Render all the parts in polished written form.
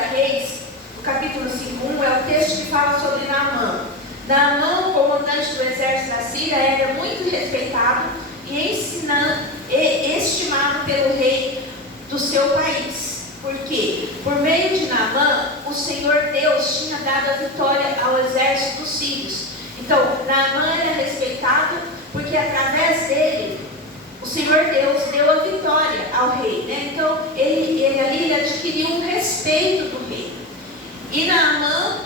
Reis, no capítulo 5:1, é o texto que fala sobre Naamã. Naamã, comandante do exército da Síria, era muito respeitado e estimado pelo rei do seu país. Por quê? Por meio de Naamã, o Senhor Deus tinha dado a vitória ao exército dos sírios. Então, Naamã era respeitado porque através dele, o Senhor Deus deu a vitória ao rei, né? Então, ele adquiriu um respeito do rei. E Naamã,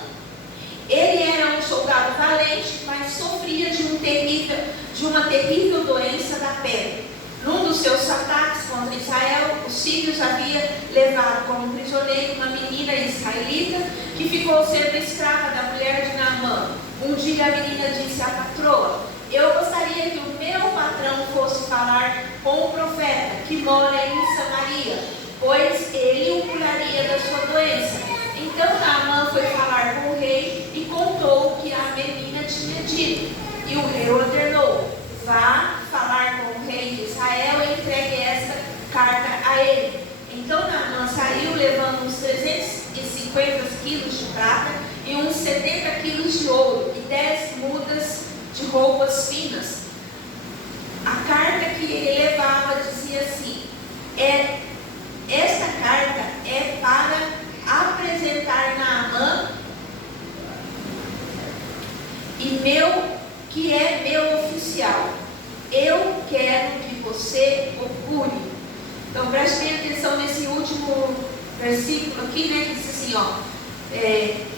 ele era um soldado valente, mas sofria de uma terrível doença da pele. Num dos seus ataques contra Israel, os sírios haviam levado como prisioneiro uma menina israelita que ficou sendo escrava da mulher de Naamã. Um dia a menina disse à patroa: eu gostaria que o meu patrão fosse falar com o profeta que mora em Samaria, pois ele o curaria da sua doença. Então Naamã foi falar com o rei e contou o que a menina tinha dito. E o rei ordenou: vá falar com o rei de Israel e entregue esta carta a ele. Então Naamã saiu levando uns 350 quilos de prata e uns 70 quilos de ouro e 10 mudas de roupas finas. A carta que ele levava dizia assim: esta carta é para apresentar Naamã que é meu oficial. Eu quero que você o cure. Então preste bem atenção nesse último versículo aqui, né, que diz assim,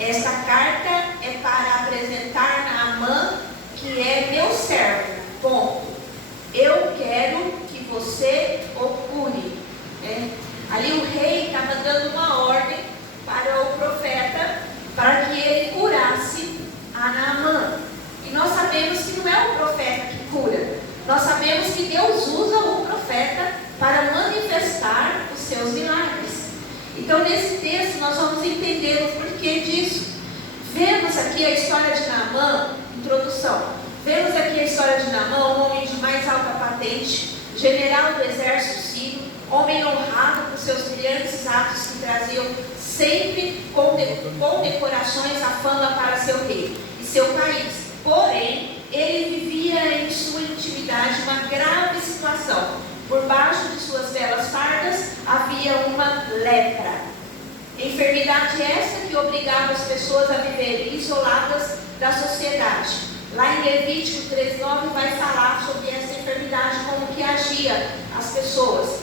esta carta é para apresentar Naamã, que é meu servo. Ponto. Eu quero que você o cure. Ali o rei estava dando uma ordem para o profeta para que ele curasse a Naamã. E nós sabemos que não é o profeta que cura. Nós sabemos que Deus usa o profeta para manifestar os seus milagres. Então nesse texto nós vamos entender o porquê disso. Vemos aqui a história de Naamã, introdução. Vemos aqui a história de Naamã, um homem de mais alta patente, general do exército sírio, homem honrado por seus brilhantes atos que traziam sempre com decorações a fama para seu rei e seu país. Porém, ele vivia em sua intimidade uma grave situação. Por baixo de suas belas fardas havia uma lepra. Enfermidade essa que obrigava as pessoas a viverem isoladas da sociedade. Lá em Levítico 3:9 vai falar sobre essa enfermidade, como que agia as pessoas.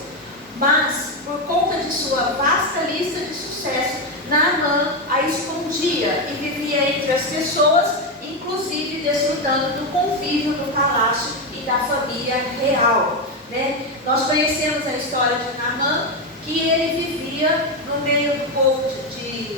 Mas, por conta de sua vasta lista de sucesso, Naamã a escondia e vivia entre as pessoas, inclusive desfrutando do convívio do palácio e da família real. Nós conhecemos a história de Naamã, que ele vivia no meio do povo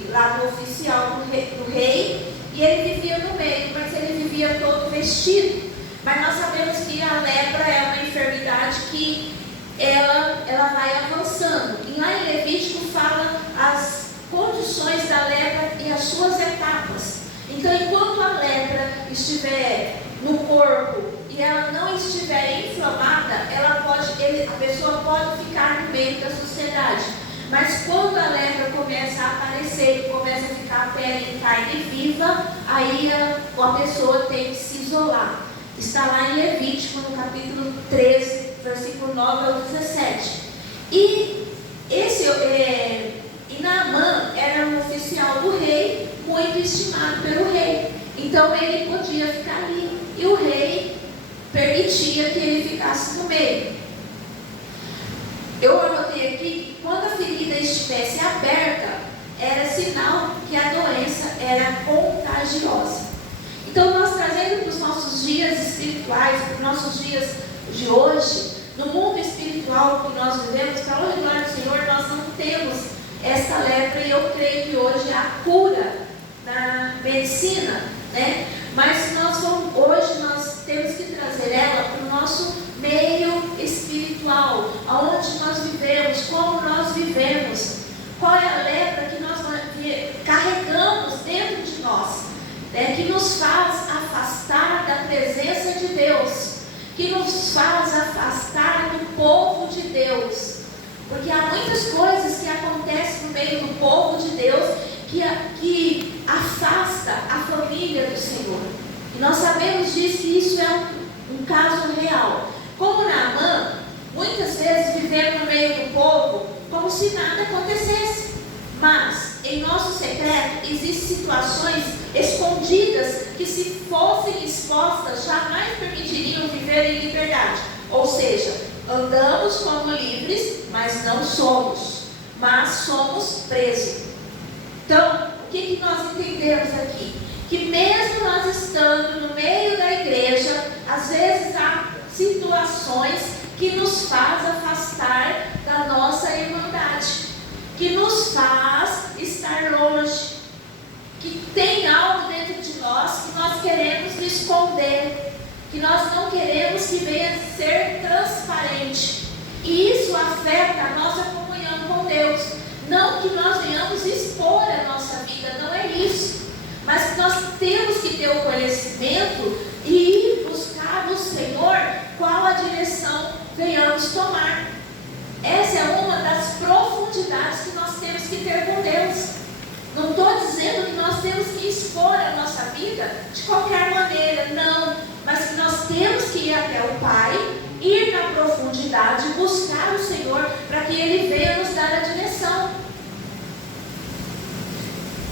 lá do oficial do rei, e ele vivia no meio, mas ele vivia todo vestido. Mas nós sabemos que a lepra é uma enfermidade que ela vai avançando. E lá em Levítico fala as condições da lepra e as suas etapas. Então, enquanto a lepra estiver no corpo e ela não estiver inflamada, a pessoa pode ficar no meio da sociedade. Mas quando a lepra começa a aparecer e começa a ficar a pele em carne viva, aí a pessoa tem que se isolar. Está lá em Levítico, no capítulo 13, versículo 9 ao 17. E Naamã era um oficial do rei, muito estimado pelo rei. Então ele podia ficar ali. E o rei permitia que ele ficasse no meio. Eu anotei aqui que quando a ferida estivesse aberta, era sinal que a doença era contagiosa. Então nós trazendo para os nossos dias espirituais, para os nossos dias de hoje, no mundo espiritual que nós vivemos, para o glória do Senhor, nós não temos essa lepra, e eu creio que hoje é a cura na medicina, mas hoje nós temos que trazer ela para o nosso meio espiritual, aonde nós vivemos, como nós vivemos, qual é a lepra que nós carregamos dentro de nós, que nos faz afastar da presença de Deus, que nos faz afastar do povo de Deus. Porque há muitas coisas que acontecem no meio do povo de Deus se nada acontecesse. Mas, em nosso secreto, existem situações escondidas que, se fossem expostas, jamais permitiriam viver em liberdade. Ou seja, andamos como livres, mas não somos, mas somos presos. Então, o que nós entendemos aqui? Que mesmo nós estando no meio da igreja, às vezes há situações que nos faz afastar da nossa irmandade, que nos faz estar longe, que tem algo dentro de nós que nós queremos esconder, que nós não queremos que venha ser transparente, e isso afeta a nossa comunhão com Deus. Não que nós venhamos expor a nossa vida, não é isso, mas que nós temos que ter o conhecimento e buscar no Senhor qual a direção venhamos tomar. Essa é uma das profundidades que nós temos que ter com Deus. Não estou dizendo que nós temos que expor a nossa vida de qualquer maneira, não, mas que nós temos que ir até o Pai, ir na profundidade, buscar o Senhor para que Ele venha nos dar a direção.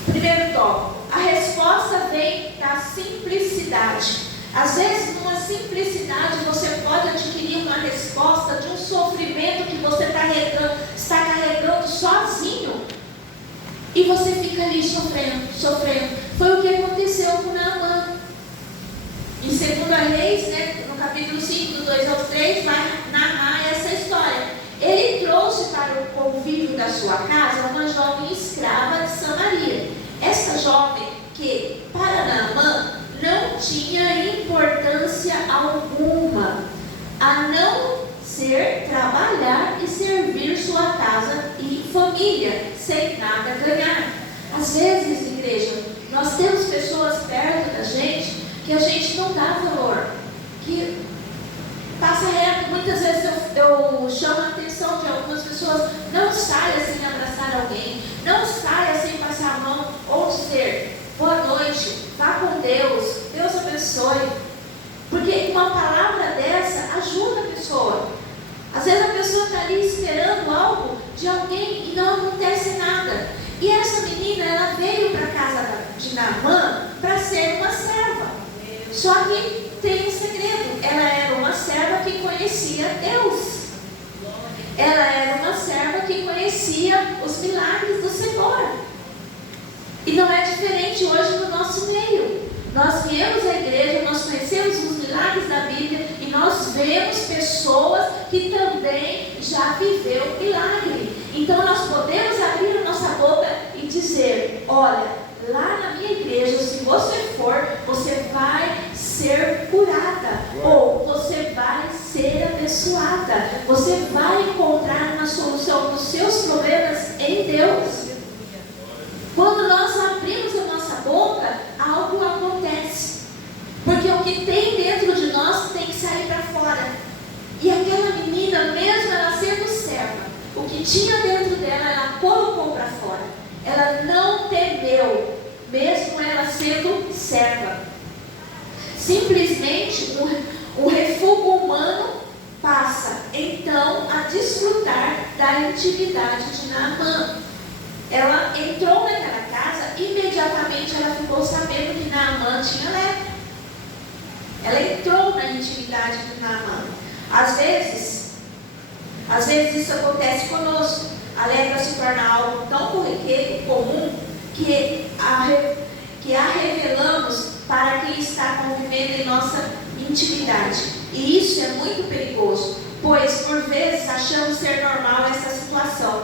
Primeiro tópico, a resposta vem da simplicidade. Às vezes, numa simplicidade, você pode adquirir uma resposta de um sofrimento que você está carregando sozinho, e você fica ali sofrendo. Foi o que aconteceu com Naamã. Em 2 Reis, no capítulo 5, do 2 ao 3, vai narrar essa história. Ele trouxe para o convívio da sua casa uma jovem escrava de Samaria. Essa jovem, que para Naamã não tinha importância alguma, a não ser trabalhar e servir sua casa e família, sem nada ganhar. Às vezes, igreja, nós temos pessoas perto da gente que a gente não dá valor, que passa reto. Muitas vezes eu chamo a atenção de algumas pessoas: não saia sem abraçar alguém, não saia sem passar a mão ou dizer boa noite, vá com Deus, Deus abençoe, porque uma palavra dessa ajuda a pessoa. Às vezes a pessoa está ali esperando algo de alguém e não acontece nada. E essa menina, ela veio para a casa de Naamã para ser uma serva. Só que tem um segredo: ela era uma serva que conhecia Deus. Ela era uma serva que conhecia os milagres do Senhor. E não é diferente hoje no nosso meio. Nós viemos à igreja, nós conhecemos os milagres da Bíblia e nós vemos pessoas que também já viveu milagre. Então nós podemos abrir a nossa boca e dizer: olha, lá na minha igreja, se você for, você vai ser curada, ou você vai ser abençoada, você vai encontrar uma solução dos seus problemas em Deus. Quando nós abrimos a nossa boca, algo acontece, porque o que tem dentro de nós tem que sair para fora. E aquela menina, mesmo ela sendo serva, o que tinha dentro dela, ela colocou para fora. Ela não temeu, mesmo ela sendo serva. Simplesmente o refúgio humano passa então a desfrutar da intimidade de Naamã. Ela entrou naquela casa, imediatamente ela ficou sabendo que Naamã tinha lepra. Ela entrou na intimidade de Naamã. Às vezes isso acontece conosco. A lepra se torna algo tão corriqueiro, comum, que a revelamos para quem está convivendo em nossa intimidade. E isso é muito perigoso, pois por vezes achamos ser normal essa situação.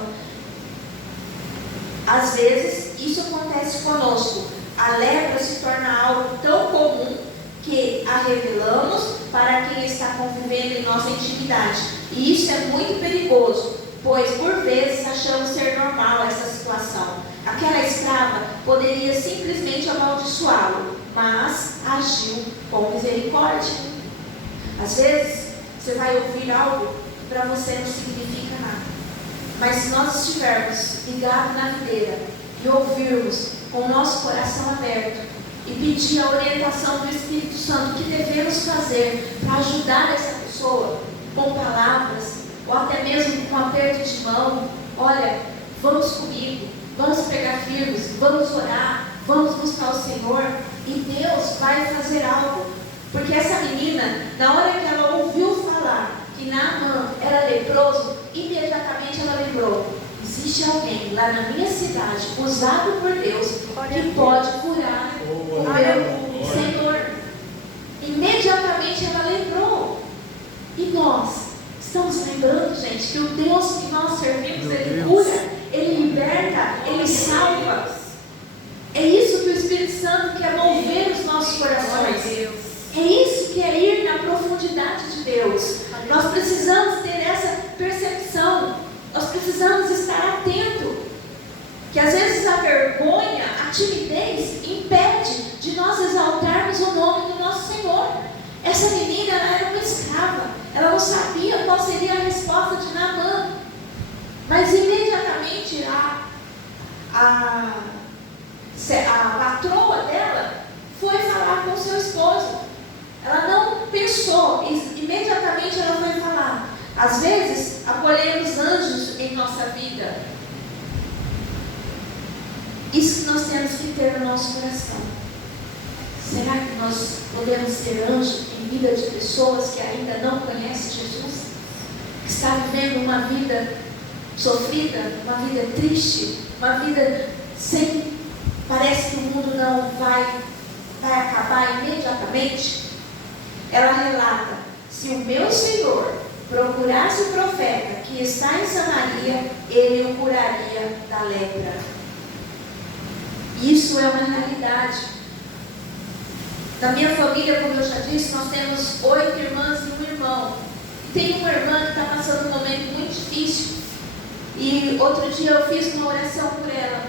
Às vezes isso acontece conosco. A lepra se torna algo tão comum que a revelamos para quem está convivendo em nossa intimidade. E isso é muito perigoso, pois por vezes achamos ser normal essa situação. Aquela escrava poderia simplesmente amaldiçoá-lo, mas agiu com misericórdia. Às vezes você vai ouvir algo que para você não significa nada, mas se nós estivermos ligados na videira e ouvirmos com o nosso coração aberto e pedir a orientação do Espírito Santo, o que devemos fazer para ajudar essa pessoa com palavras, ou até mesmo com um aperto de mão, olha, vamos comigo, vamos pegar firmes, vamos orar, vamos buscar o Senhor, e Deus vai fazer algo. Porque essa menina, na hora que ela ouviu falar que Naamã era leproso, imediatamente ela lembrou: existe alguém lá na minha cidade, usado por Deus, que pode curar o meu Senhor. Imediatamente ela lembrou. E nós estamos lembrando, gente, que o Deus que nós servimos, Ele cura, Ele liberta, Ele salva. É isso que o Espírito Santo quer mover os nossos corações. É isso que é ir na profundidade de Deus. Nós precisamos ter essa percepção. Nós precisamos estar atentos. Que às vezes a vergonha, a timidez impede de nós exaltarmos o nome do nosso Senhor. Essa menina, ela era uma escrava. Ela não sabia qual seria a resposta de Naamã. Mas imediatamente a patroa dela foi falar com seu esposo. Ela não pensou, imediatamente ela foi falar. Às vezes, acolhemos anjos em nossa vida. Isso que nós temos que ter no nosso coração. Será que nós podemos ser anjos em vida de pessoas que ainda não conhecem Jesus? Que está vivendo uma vida sofrida, uma vida triste, uma vida sem... Parece que o mundo não vai acabar imediatamente. Ela relata: se o meu Senhor procurasse o profeta que está em Samaria, ele o curaria da lepra. Isso é uma realidade. Na minha família, como eu já disse, nós temos 8 irmãs e um irmão. E tem uma irmã que está passando um momento muito difícil. E outro dia eu fiz uma oração por ela.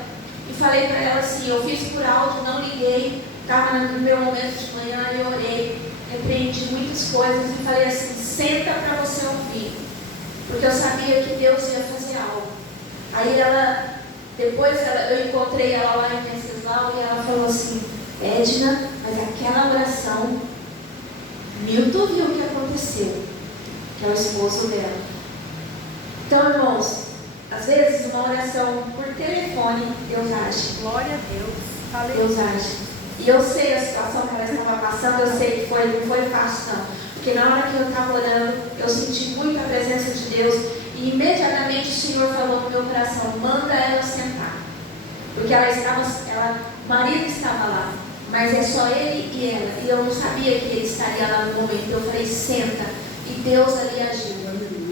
E falei para ela assim, eu fiz por áudio, não liguei. Estava no meu momento de manhã e eu orei. Repreendi muitas coisas e falei assim: senta para você ouvir. Porque eu sabia que Deus ia fazer algo. Aí eu encontrei ela lá em Venceslau e ela falou assim: Edna, mas aquela oração, Milton viu o que aconteceu, que é o esposo dela. Então, irmãos, às vezes uma oração por telefone, Deus age. Glória a Deus. Aleluia. Deus age. E eu sei a situação que ela estava passando, eu sei que não foi fácil não. Porque na hora que eu estava orando, eu senti muita presença de Deus. E imediatamente o Senhor falou no meu coração: manda ela sentar. Porque o marido estava lá, mas é só ele e ela. E eu não sabia que ele estaria lá no momento. Eu falei: senta. E Deus ali agiu.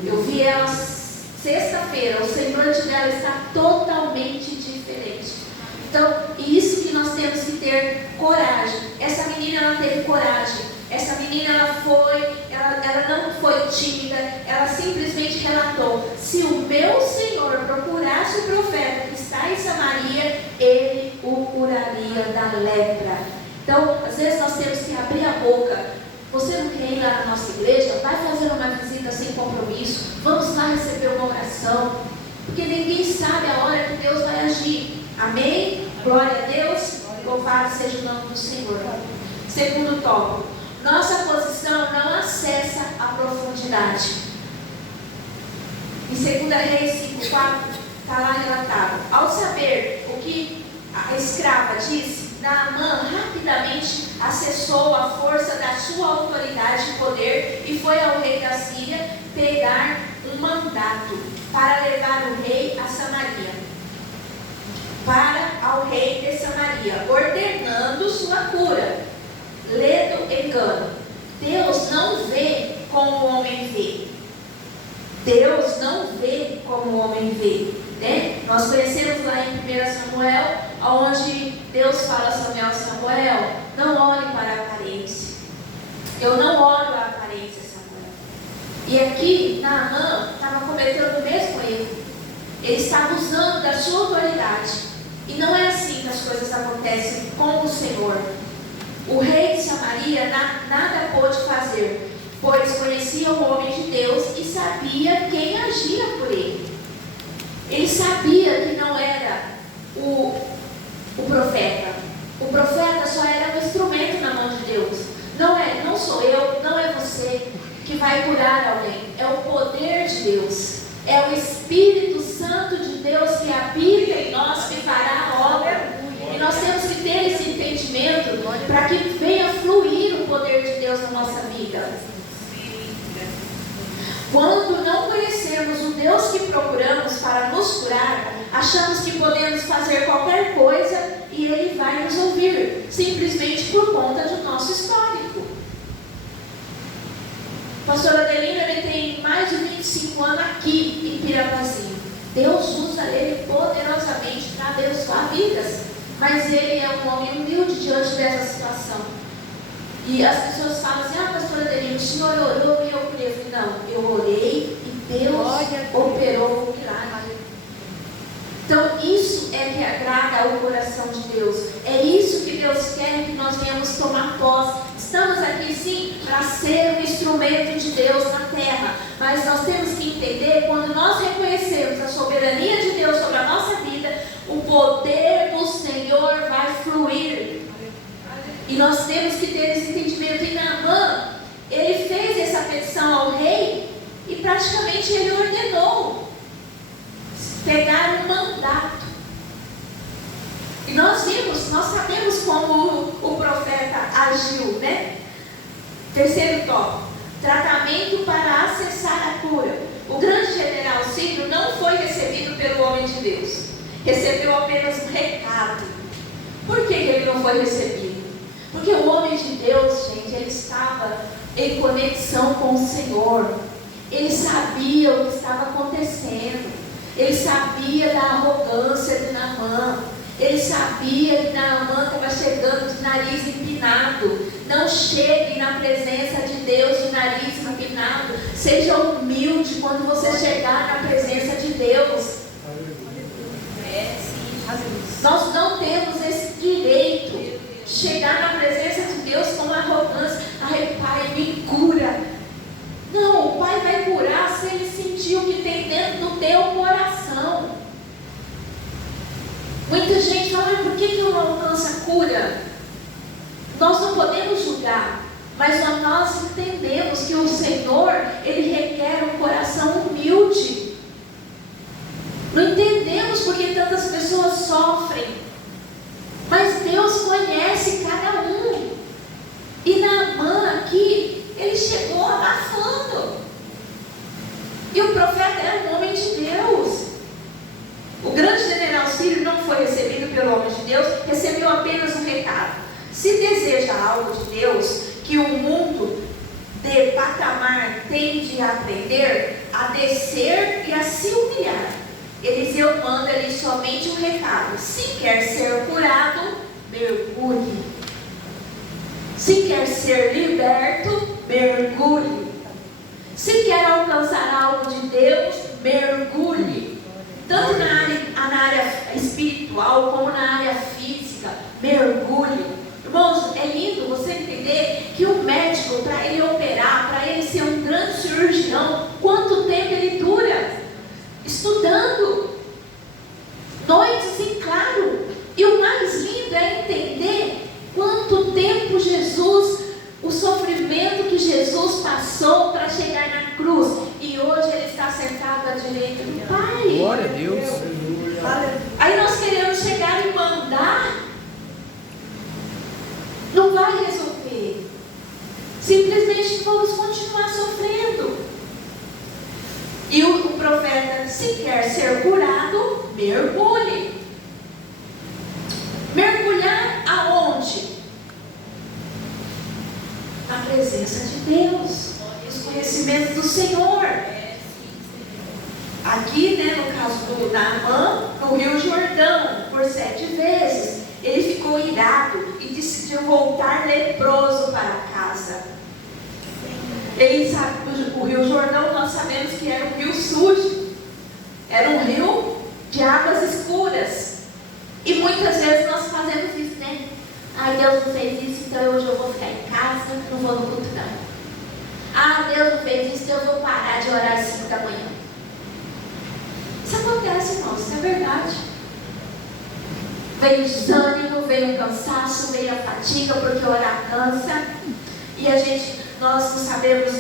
Eu vi ela sexta-feira, o semblante dela está totalmente diferente. Então, isso que nós temos que ter coragem. Essa menina, ela teve coragem. Essa menina, ela não foi tímida. Ela simplesmente relatou: se o meu Senhor procurasse o profeta que está em Samaria, ele o curaria da lepra. Então, às vezes nós temos que abrir a boca. Você não quer ir lá na nossa igreja? Vai fazer uma visita sem compromisso. Vamos lá receber uma oração. Porque ninguém sabe a hora que Deus vai agir. Amém? Glória a Deus. Louvado seja o nome do Senhor. Segundo tópico: nossa posição não acessa a profundidade. Em 2 Reis 5:4 está lá relatado: ao saber o que a escrava disse, Naamã rapidamente acessou a força da sua autoridade e poder e foi ao rei da Síria pegar um mandato para levar o rei a Samaria. Ao rei de Samaria, ordenando sua cura. Ledo engano. Deus não vê como o homem vê. Deus não vê como o homem vê, né? Nós conhecemos lá em 1 Samuel, onde Deus fala a Samuel: não olhe para a aparência. Eu não olho a aparência, Samuel. E aqui, Naamã estava cometendo o mesmo erro. Ele estava usando da sua autoridade. E não é assim que as coisas acontecem com o Senhor. O rei de Samaria nada pôde fazer, pois conhecia o homem de Deus e sabia quem agia por ele. Ele sabia que não era o profeta. O profeta só era um instrumento na mão de Deus. Não sou eu, não é você que vai curar alguém. É o poder de Deus. É o Espírito Santo de para que venha fluir o poder de Deus na nossa vida. Quando não conhecemos o Deus que procuramos para nos curar, achamos que podemos fazer qualquer coisa e Ele vai nos ouvir, simplesmente por conta do nosso histórico. Pastor Adelino, ele tem mais de 25 anos aqui em Pirapazinho. Deus usa ele poderosamente para abençoar vidas, mas ele é um homem humilde diante dessa situação. E as pessoas falam assim: pastor Adelino, o senhor orou e eu orei. Eu falei: não, eu orei e Deus operou o milagre. Então isso é que agrada ao coração de Deus. É isso que Deus quer que nós venhamos tomar posse. Estamos aqui sim para ser um instrumento de Deus na terra, mas nós temos que entender, quando nós reconhecemos a soberania de Deus sobre a nossa vida, o poder do Senhor vai fluir. E nós temos que ter esse entendimento. E Naamã, ele fez essa petição ao rei e praticamente ele ordenou pegar um mandato. E nós sabemos como o profeta agiu, né? Terceiro tópico: tratamento para acessar a cura. O grande general Sírio não foi recebido pelo homem de Deus, recebeu apenas um recado. Por que ele não foi recebido? Porque o homem de Deus, gente, ele estava em conexão com o Senhor. Ele sabia o que estava acontecendo. Ele sabia da arrogância de Naamã. Ele sabia que Naamã estava chegando de nariz empinado. Não chegue na presença de Deus de nariz empinado. Seja humilde quando você chegar na presença de Deus. Nós não temos esse direito. Chegar na presença de Deus com arrogância. Ai, Pai, me cura. Não, o Pai vai curar se Ele sentir o que tem dentro do teu coração. Muita gente fala: por que eu não alcanço a cura? Nós não podemos julgar, mas nós entendemos que o Senhor, Ele requer um coração humilde. Não entendemos porque tantas pessoas sofrem, mas Deus conhece cada um. E Naamã aqui, ele chegou abafando. E o profeta era um homem de Deus. O grande general Sírio não foi recebido pelo homem de Deus, recebeu apenas um recado: se deseja algo de Deus, que o mundo de patamar tende a aprender, a descer e a se humilhar, Eliseu manda-lhe somente um recado: se quer ser curado, mergulhe. Se quer ser liberto, mergulhe. Se quer alcançar algo de Deus, mergulhe. Tanto na área espiritual como na área física, mergulhe. Irmãos, é lindo você entender que o médico, para ele operar, para ele ser um grande cirurgião, quanto tempo ele dura? Estudando, noites em claro. E o mais lindo é entender quanto tempo Jesus, o sofrimento que Jesus passou para chegar na cruz. E hoje Ele está sentado à direita do Pai. Glória a Deus. Aí nós queremos chegar e mandar. Não vai resolver. Simplesmente vamos continuar sofrendo. E o profeta: se quer ser curado, mergulhe. Mergulhar aonde? Na presença de Deus, nos conhecimentos do Senhor. Aqui, né, no caso do Naamã, no Rio Jordão, por 7 vezes, ele ficou irado e decidiu voltar leproso para casa. Ele sabe, o Rio Jordão, nós sabemos que era um rio sujo, era um rio de águas escuras. E muitas vezes nós fazemos isso, né? Ai, Deus não fez isso, então hoje eu vou ficar em casa, não vou no culto não. Ah, Deus não fez isso, então eu vou parar de orar às 5 da manhã. Isso acontece, irmãos, isso é verdade. Veio o desânimo, veio o cansaço, veio a fadiga, porque orar cansa. E nós não sabemos,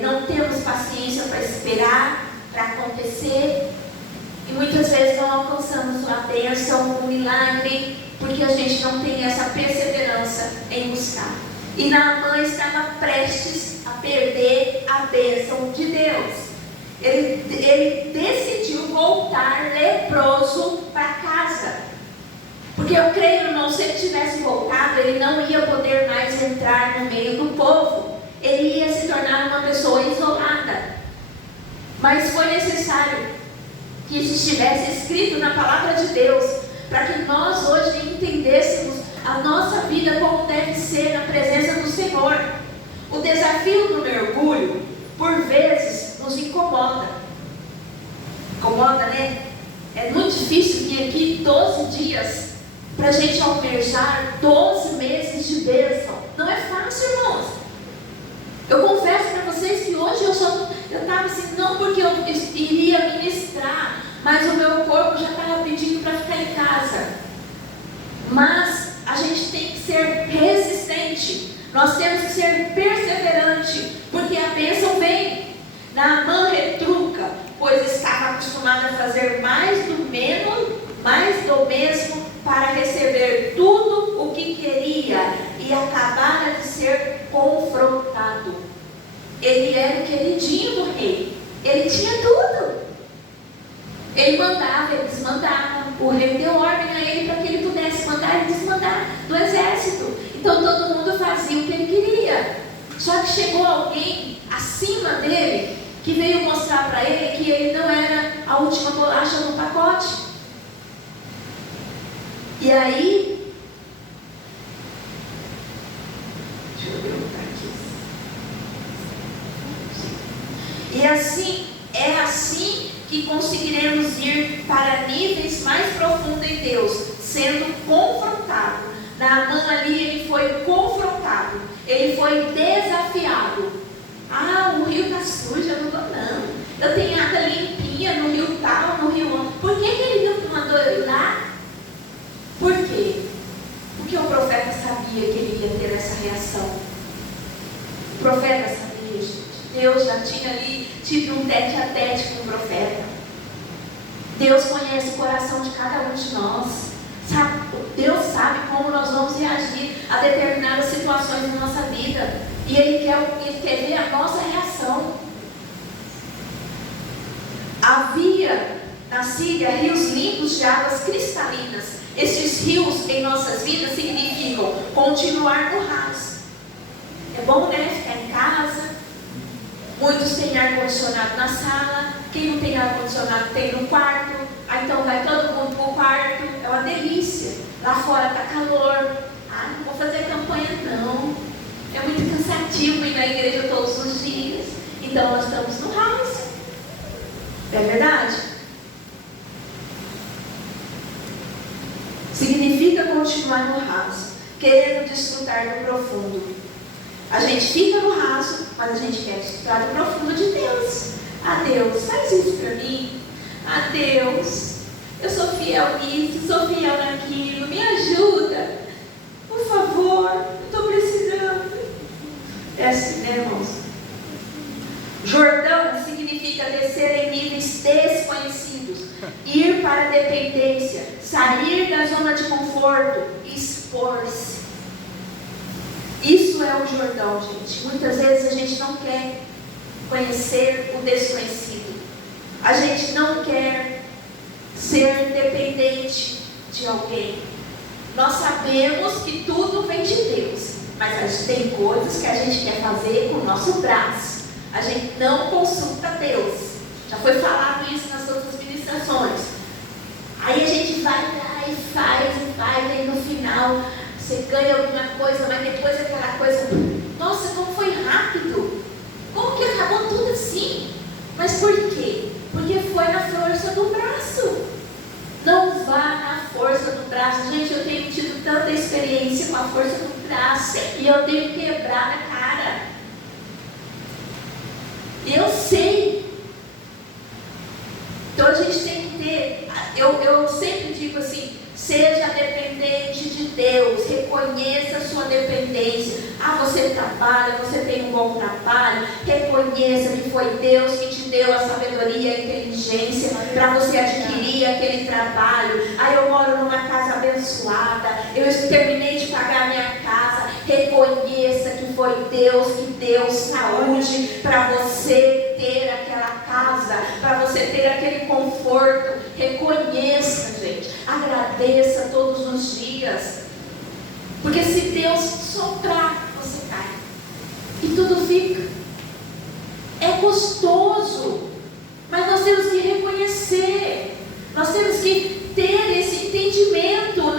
não temos paciência para esperar, para acontecer. E muitas vezes não alcançamos uma bênção, um milagre, porque a gente não tem essa perseverança em buscar. E Naamã estava prestes a perder a bênção de Deus. Ele decidiu voltar leproso para casa. Porque eu creio, irmão, se ele tivesse voltado, ele não ia poder mais entrar no meio do povo. Ele ia se tornar uma pessoa isolada. Mas foi necessário que isso estivesse escrito na palavra de Deus, para que nós hoje entendêssemos a nossa vida como deve ser na presença do Senhor. O desafio do mergulho, por vezes, nos incomoda. Incomoda, né? É muito difícil vir aqui 12 dias para a gente almejar 12 meses de bênção. Não é fácil, irmãos. Eu confesso para vocês que hoje eu estava assim, não porque eu iria ministrar, mas o meu corpo já estava pedindo para ficar em casa. Mas a gente tem que ser resistente, nós temos que ser perseverante, porque a bênção vem. Naamã retruca, pois estava acostumado a fazer mais do mesmo para receber tudo o que queria e acabara de ser confrontado. Ele era o queridinho do rei, ele tinha tudo. Ele mandava, ele desmandava. O rei deu ordem a ele para que ele pudesse mandar e desmandar do exército. Então todo mundo fazia o que ele queria. Só que chegou alguém acima dele que veio mostrar para ele que ele não era a última bolacha no pacote. E aí, deixa eu perguntar aqui. E assim, é assim que conseguiremos ir para níveis mais profundos em Deus, sendo confrontado. Naamã ali, ele foi confrontado, ele foi desafiado. Ah, o rio está sujo, eu não vou não. Eu tenho água limpinha no rio tal, no rio outro. Por que ele não mandou eu ir lá? Por quê? Porque o profeta sabia que ele ia ter essa reação. O profeta sabia, gente. Deus já tinha ali tido um tete a tete com o profeta. Deus conhece o coração de cada um de nós. Deus sabe como nós vamos reagir a determinadas situações na nossa vida. E Ele quer ver a nossa reação. Havia na Síria rios limpos de águas cristalinas. Esses rios em nossas vidas significam continuar no raso. É bom, né? Ficar em casa. Muitos têm ar-condicionado na sala. Quem não tem ar-condicionado tem no quarto. Aí então vai todo mundo para o quarto. É uma delícia. Lá fora está calor. Ah, não vou fazer campanha não. É muito cansativo ir na igreja todos os dias. Então nós estamos no raso. É verdade? Significa continuar no raso, querendo desfrutar do profundo. A gente fica no raso, mas a gente quer desfrutar do profundo de Deus. Ah, Deus, faz isso para mim. Ah, Deus, eu sou fiel nisso, sou fiel naquilo, me ajuda. Por favor, eu estou precisando. É assim, né, irmãos? Jordão significa descer em níveis desconhecidos, ir para a dependência, sair da zona de conforto, expor-se. Isso é o Jordão, gente. Muitas vezes a gente não quer conhecer o desconhecido. A gente não quer ser dependente de alguém. Nós sabemos que tudo vem de Deus, mas a gente tem coisas que a gente quer fazer com o nosso braço. A gente não consulta Deus. Já foi falado isso nas outras ministrações. Aí a gente vai lá e faz, e no final você ganha alguma coisa, mas depois aquela coisa, nossa, como foi rápido. Como que acabou tudo assim? Mas por quê? Porque foi na força do braço. Não vá na força do braço. Gente, eu tenho tido tanta experiência com a força do braço e eu tenho quebrado a cara. Eu sei. Então a gente tem que ter, eu sempre digo assim, seja dependente de Deus, reconheça a sua dependência. Ah, você trabalha, você tem um bom trabalho, reconheça que foi Deus que te deu a sabedoria e a inteligência para você adquirir aquele trabalho. Ah, eu moro numa casa abençoada. abençoada, eu terminei de pagar minha casa. Reconheça que foi Deus que deu saúde para você ter aquela casa, para você ter aquele conforto. Reconheça, gente, agradeça todos os dias, porque se Deus soprar, você cai e tudo fica. É gostoso, mas nós temos que reconhecer, nós temos que ter esse entendimento.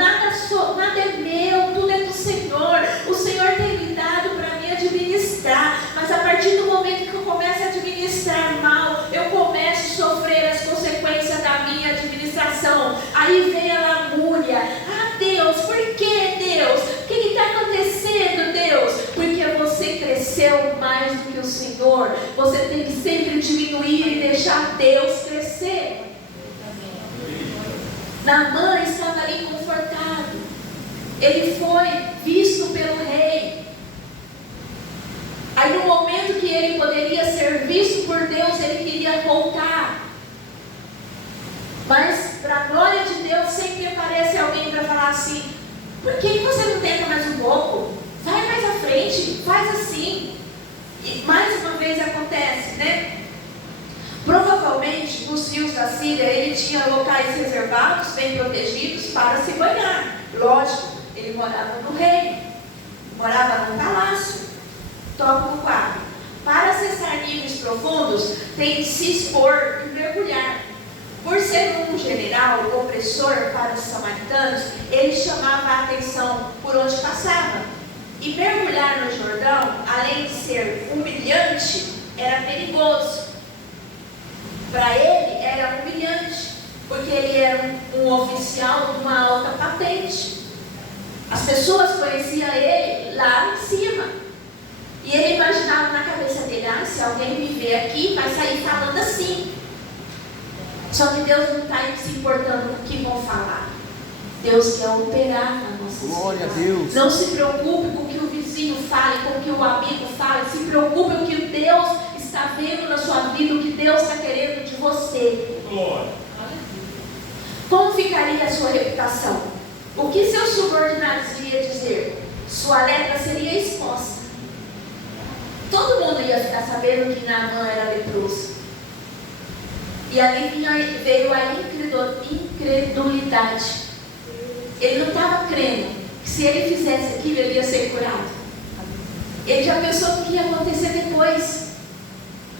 Nada é meu, tudo é do Senhor. O Senhor tem me dado para me administrar, mas a partir do momento que eu começo a administrar mal, eu começo a sofrer as consequências da minha administração. Aí vem a lamúria. Ah, Deus, por que, Deus? O que está acontecendo, Deus? Porque você cresceu mais do que o Senhor. Você tem que sempre diminuir e deixar Deus crescer. Naamã estava ali confortado. Ele foi visto pelo rei. Aí no momento que ele poderia ser visto por Deus, ele queria voltar. Mas para a glória de Deus sempre aparece alguém para falar assim: por que você não tenta mais um pouco? Vai mais à frente, faz assim. E mais uma vez acontece, né? Provavelmente nos rios da Síria ele tinha locais reservados, bem protegidos para se banhar. Lógico, ele morava no reino, morava num palácio. Tópico 4. Para acessar níveis profundos, tem de se expor e mergulhar. Por ser um general opressor para os samaritanos, ele chamava a atenção por onde passava. E mergulhar no Jordão, além de ser humilhante, era perigoso. Para ele era humilhante, porque ele era um oficial de uma alta patente. As pessoas conheciam ele lá em cima. E ele imaginava na cabeça dele: ah, se alguém me ver aqui, vai sair falando assim. Só que Deus não está se importando com o que vão falar. Deus quer operar na nossa vida. Glória a Deus. Não se preocupe com o que o vizinho fale, com o que o amigo fale. Se preocupe com o que Deus está vendo na sua vida, o que Deus está querendo de você. Glória. Como ficaria a sua reputação? O que seus subordinados iriam dizer? Sua lepra seria exposta. Todo mundo ia ficar sabendo que Naamã era leproso. E ali veio a incredulidade. Ele não estava crendo que se ele fizesse aquilo, ele ia ser curado. Ele já pensou no que ia acontecer depois.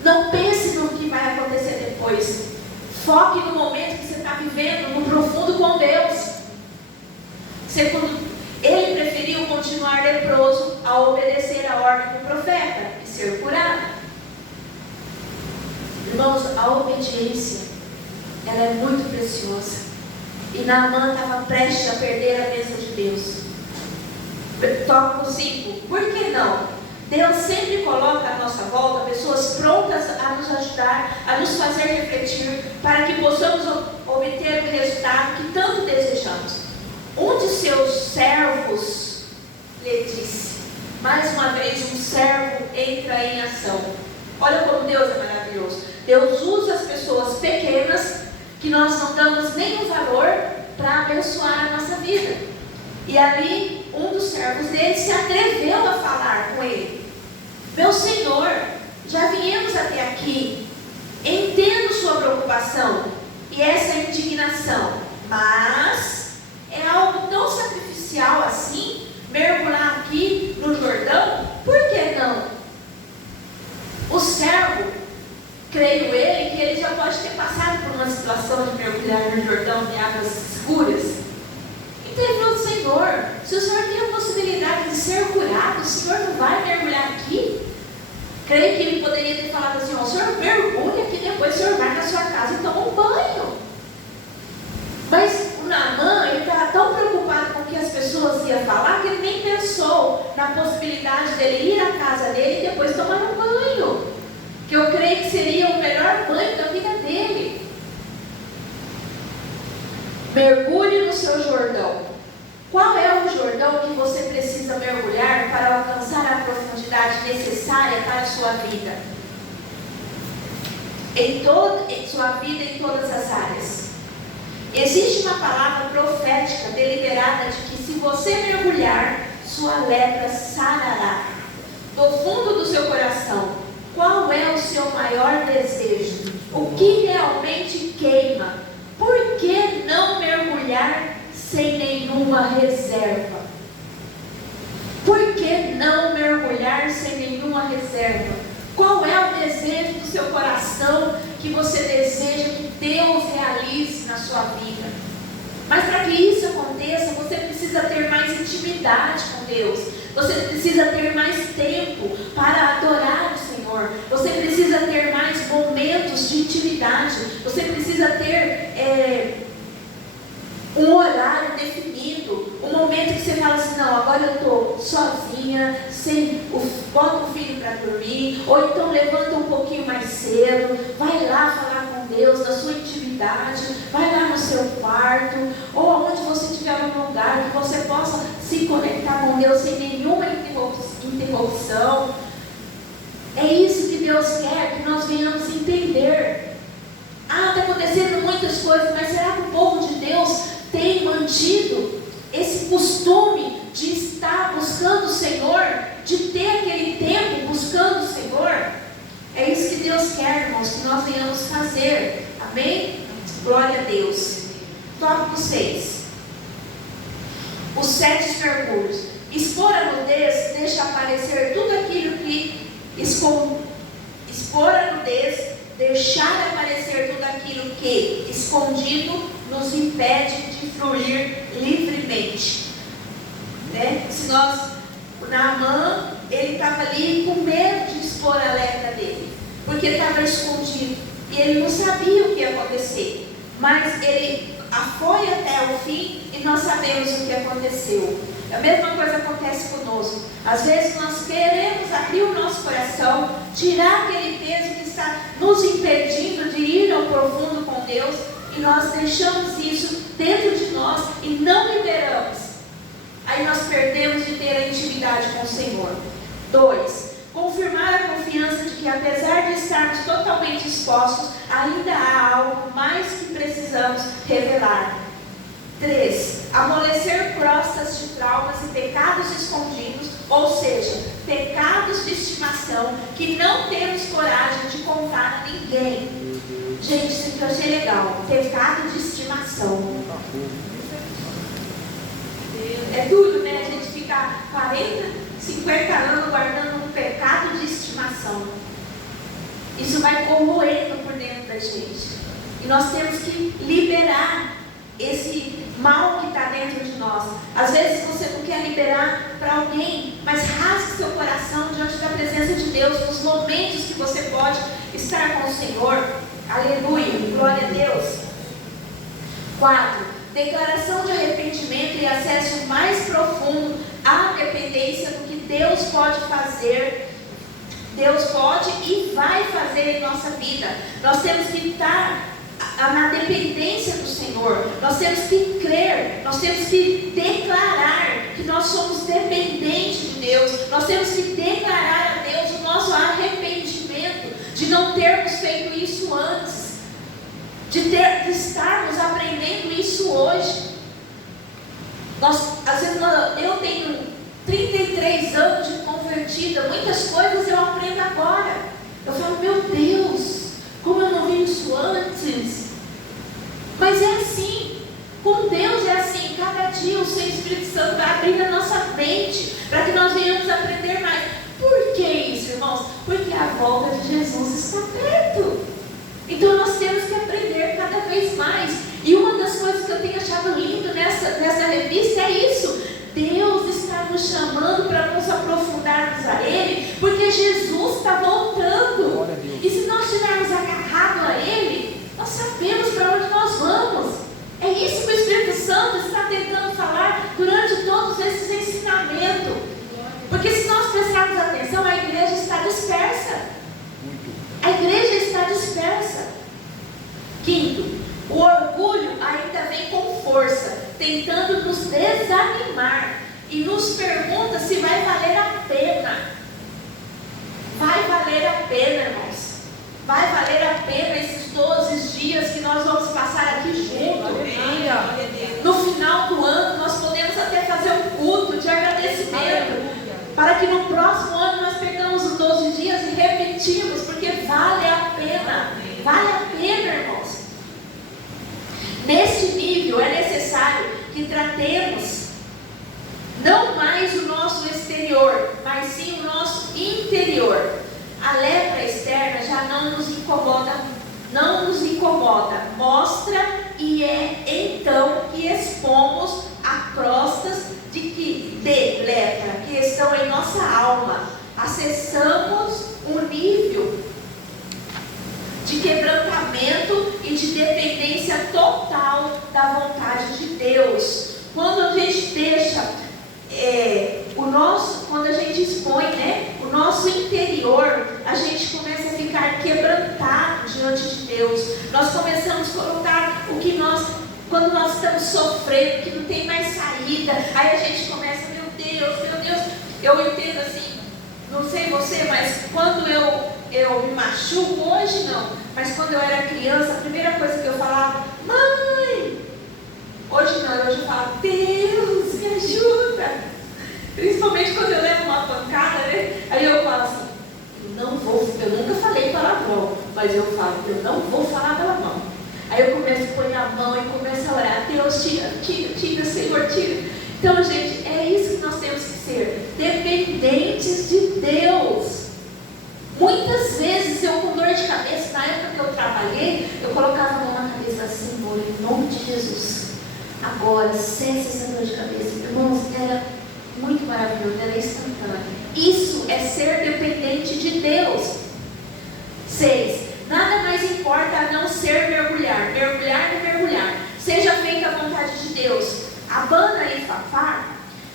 Não pense no que vai acontecer depois. Foque no momento que você está vivendo, no profundo com Deus. Ele preferiu continuar leproso a obedecer a ordem do profeta e ser curado. Irmãos, a obediência, ela é muito preciosa. E Naamã estava prestes a perder a bênção de Deus. Tópico 5. Por que não? Deus sempre coloca à nossa volta pessoas prontas a nos ajudar, a nos fazer refletir, para que possamos obter o resultado que tanto desejamos. Um de seus servos lhe disse, mais uma vez, um servo entra em ação. Olha como Deus é maravilhoso. Deus usa as pessoas pequenas, que nós não damos nenhum valor, para abençoar a nossa vida. E ali, um dos servos dele se atreveu a falar com ele: meu senhor, já viemos até aqui, entendo sua preocupação e essa indignação, mas é algo tão sacrificial assim, mergulhar aqui no Jordão? Por que não? O servo, creio ele, que ele já pode ter passado por uma situação de mergulhar no Jordão de águas escuras. Então ele falou: Senhor, se o Senhor tem a possibilidade de ser curado, o Senhor não vai mergulhar aqui? Creio que ele poderia ter falado assim: o Senhor mergulha aqui, depois o Senhor vai na sua casa e toma um banho. Mas o Naamã, ele estava tão preocupado com o que as pessoas iam falar, que ele nem pensou na possibilidade dele ir à casa dele e depois tomar um banho, que eu creio que seria o melhor banho da vida dele. Mergulhe no seu Jordão. Qual é o Jordão que você precisa mergulhar para alcançar a profundidade necessária para a sua vida? Em sua vida, em todas as áreas. Existe uma palavra profética deliberada de que se você mergulhar, sua lepra sarará. Do fundo do seu coração, qual é o seu maior desejo? O que realmente queima? Por que não mergulhar sem nenhuma reserva? Por que não mergulhar sem nenhuma reserva? Qual é o desejo do seu coração que você deseja que Deus realize na sua vida? Mas para que isso aconteça, você precisa ter mais intimidade com Deus. Você precisa ter mais tempo para adorar o Senhor. Você precisa ter mais momentos de intimidade. Você precisa ter um horário definido. Um momento que você fala assim, não, agora eu estou sozinha, bota o filho para dormir, ou então levanta um pouquinho mais cedo, vai lá falar com Deus na sua intimidade, vai lá no seu quarto, ou onde você estiver num lugar que você possa se conectar com Deus sem nenhuma interrupção. É isso que Deus quer, que nós venhamos entender. Está acontecendo muitas coisas, mas será que o povo de Deus tem mantido esse costume de estar buscando o Senhor, de ter aquele tempo buscando o Senhor? É isso que Deus quer, irmãos, que nós venhamos fazer. Amém? Glória a Deus. Tópico 6. Os 7 mergulhos. Expor a nudez deixa aparecer tudo aquilo que expor a nudez, deixar aparecer tudo aquilo que, escondido, nos impede de fluir livremente. Né? Se nós, Naamã, ele estava ali com medo de expor a lepra dele, porque estava escondido, e ele não sabia o que ia acontecer, mas ele foi até o fim, e nós sabemos o que aconteceu. A mesma coisa acontece conosco. Às vezes nós queremos abrir o nosso coração, tirar aquele peso que está nos impedindo de ir ao profundo com Deus, e nós deixamos isso dentro de nós e não liberamos. Aí nós perdemos de ter a intimidade com o Senhor. 2. Confirmar a confiança de que, apesar de estarmos totalmente expostos, ainda há algo mais que precisamos revelar. 3. Amolecer crostas de traumas e pecados escondidos, ou seja, pecados de estimação que não temos coragem de contar a ninguém. Gente, isso que eu achei legal. Pecado de estimação. É duro, né? A gente ficar 40, 50 anos guardando um pecado de estimação. Isso vai corroendo por dentro da gente. E nós temos que liberar esse mal que está dentro de nós. Às vezes você não quer liberar para alguém, mas rasgue seu coração diante da presença de Deus, nos momentos que você pode estar com o Senhor. Aleluia, glória a Deus. 4. Declaração de arrependimento e acesso mais profundo à dependência do que Deus pode fazer. Deus pode e vai fazer em nossa vida. Nós temos que estar na dependência do Senhor. Nós temos que crer, nós temos que declarar que nós somos dependentes de Deus. Nós temos que declarar a Deus o nosso arrependimento de não termos feito isso antes, de estarmos aprendendo isso hoje. Às vezes eu tenho 33 anos de convertida, muitas coisas eu aprendo agora. Eu falo, meu Deus, como eu não vi isso antes. Mas é assim, com Deus é assim. Cada dia o Senhor Espírito Santo vai abrindo a nossa mente para que nós venhamos aprender mais. Por que isso, irmãos? Porque a volta de Jesus está perto. Então nós temos que aprender cada vez mais. E uma das coisas que eu tenho achado lindo nessa revista é isso. Deus está nos chamando para nos aprofundarmos a Ele, porque Jesus está voltando. E se nós estivermos agarrados a Ele, nós sabemos para onde nós vamos. É isso que o Espírito Santo está tentando falar durante todos esses ensinamentos. Porque se nós prestarmos atenção, a igreja está dispersa. A igreja está dispersa. 5. O orgulho ainda vem com força, tentando nos desanimar e nos pergunta se vai valer a pena. Vai valer a pena, irmãos. vai valer a pena esses 12 dias que nós vamos passar aqui juntos. No final do ano, nós podemos até fazer um culto de agradecimento, para que no próximo ano nós pegamos os 12 dias e repetimos, porque vale a pena, irmãos. Neste nível é necessário que tratemos não mais o nosso exterior, mas sim o nosso interior. A lepra externa já não nos incomoda, mostra, e é então que expomos a crostas de lepra que estão em nossa alma. Acessamos um nível de quebrantamento e de dependência total da vontade de Deus. Quando a gente deixa quando a gente expõe, o nosso interior, a gente começa a ficar quebrantado diante de Deus. Nós começamos a colocar quando nós estamos sofrendo, que não tem mais saída, aí a gente começa, meu Deus, eu entendo assim, não sei você, mas quando eu me machuco, hoje não, mas quando eu era criança, a primeira coisa que eu falava, mãe, hoje não, hoje eu falo, Deus, me ajuda. Principalmente quando eu levo uma pancada, aí eu falo assim, eu nunca falei palavrão, mas eu falo, eu não vou falar palavrão. Aí eu começo a pôr a mão e começo a orar, Deus, tira, Senhor, tira. Então, gente, é isso que nós temos que ser, dependentes de Deus. Muitas vezes eu com dor de cabeça, na época que eu trabalhei, eu colocava a mão na cabeça assim, Senhor, em nome de Jesus, agora cessa essa dor de cabeça. Irmãos, era muito maravilhoso, era instantâneo. Isso é ser dependente de Deus. 6. Nada mais importa a não ser mergulhar. Seja feita a vontade de Deus. Abana e Fafá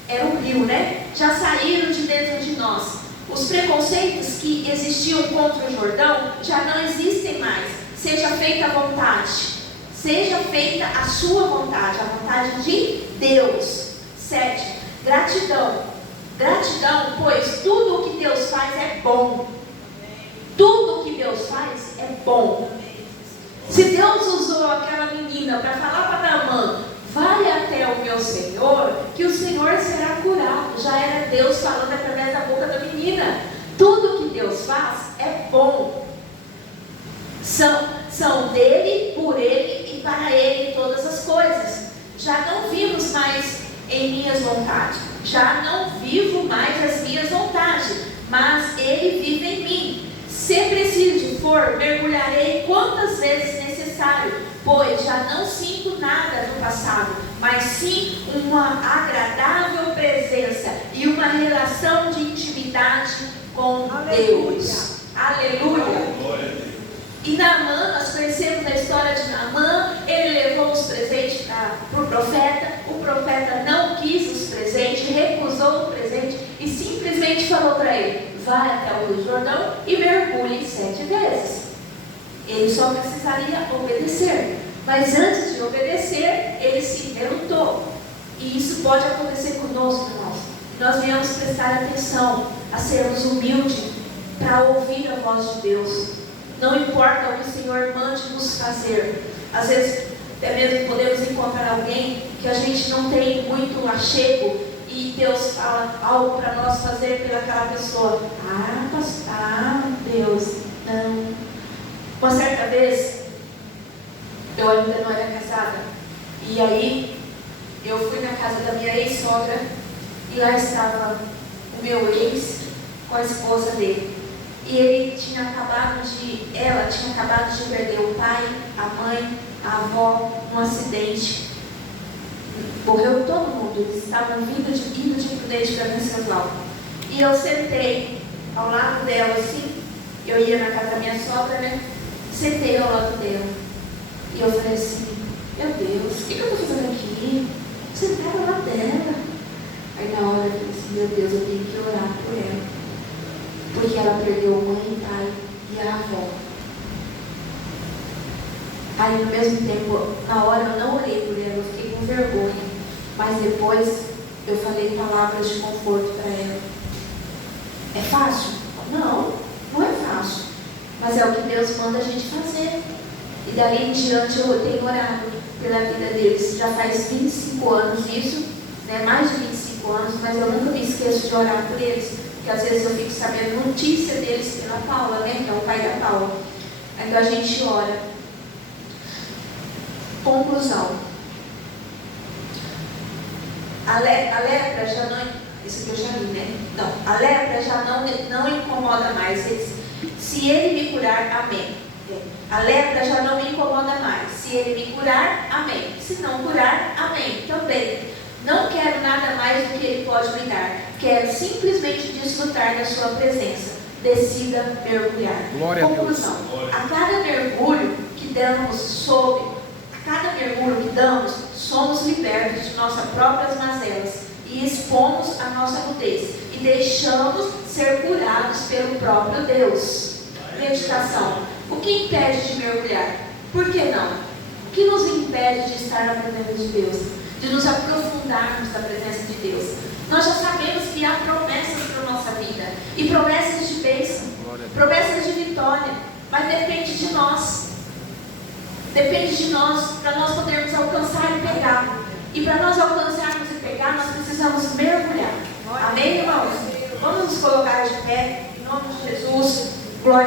era um rio, já saíram de dentro de nós. Os preconceitos que existiam contra o Jordão já não existem mais. Seja feita a vontade. Seja feita a sua vontade, a vontade de Deus. 7. Gratidão, pois tudo o que Deus faz é bom. Tudo o que Deus faz é bom. Se Deus usou aquela menina para falar para Naamã, vai até o meu Senhor, que o Senhor será curado. Já era Deus falando através da boca da menina. Tudo o que Deus faz é bom. São dele, por ele e para ele todas as coisas. Já não vimos mais em minhas vontades, já não vivo mais as minhas vontades, mas ele vive em mim. Se preciso for, mergulharei quantas vezes necessário, pois já não sinto nada do passado, mas sim uma agradável presença e uma relação de intimidade com Deus. Aleluia! E Naamã, nós conhecemos a história de Naamã. Ele levou os presentes para o profeta não quis os presentes, recusou o presente e simplesmente falou para ele, vai até o Rio Jordão e mergulhe 7 vezes. Ele só precisaria obedecer, mas antes de obedecer, ele se derrotou. E isso pode acontecer conosco, irmãos. Nós viemos prestar atenção, a sermos humildes para ouvir a voz de Deus. Não importa o que o Senhor mande nos fazer. Às vezes, até mesmo podemos encontrar alguém que a gente não tem muito achego e Deus fala algo para nós fazer pelaquela pessoa. Deus, não. Uma certa vez, eu ainda não era casada, e aí eu fui na casa da minha ex-sogra e lá estava o meu ex com a esposa dele. E ela tinha acabado de perder o pai, a mãe, a avó, num acidente. Morreu todo mundo, eles estavam indo de Prudente para Venceslau. E eu sentei ao lado dela, assim, eu ia na casa da minha sogra, sentei ao lado dela. E eu falei assim, meu Deus, o que eu estou fazendo aqui? Sentei ao lado dela. Aí na hora eu falei assim, meu Deus, eu tenho que orar por ela. Porque ela perdeu mãe, pai e a avó. Aí no mesmo tempo, na hora eu não orei por ela, eu fiquei com vergonha. Mas depois eu falei palavras de conforto para ela. É fácil? Não, não é fácil. mas é o que Deus manda a gente fazer. E dali em diante eu tenho orado pela vida deles. Já faz 25 anos isso, né? Mais de 25 anos, mas eu nunca me esqueço de orar por eles, porque às vezes eu fico sabendo notícia deles pela Paula, né? Que é o pai da Paula. Então a gente ora. Conclusão. A lepra já não... Isso aqui eu já li, né? Não, a lepra já não incomoda mais. Se ele me curar, amém. A lepra já não me incomoda mais. Se ele me curar, amém. Se não curar, amém. Também. Não quero nada mais do que ele pode me dar. Quero simplesmente desfrutar da sua presença. Decida mergulhar. Glória a Deus. Conclusão. A cada mergulho que damos somos libertos de nossas próprias mazelas e expomos a nossa nudez e deixamos ser curados pelo próprio Deus. Meditação. O que impede de mergulhar? Por que não? O que nos impede de estar na presença de Deus? De nos aprofundarmos na presença de Deus? Nós já sabemos que há promessas para a nossa vida, e promessas de bênção, promessas de vitória, mas depende de nós. Depende de nós, para nós podermos alcançar e pegar. E para nós alcançarmos e pegar, nós precisamos mergulhar. Amém, irmãos? Vamos nos colocar de pé, em nome de Jesus. Glória.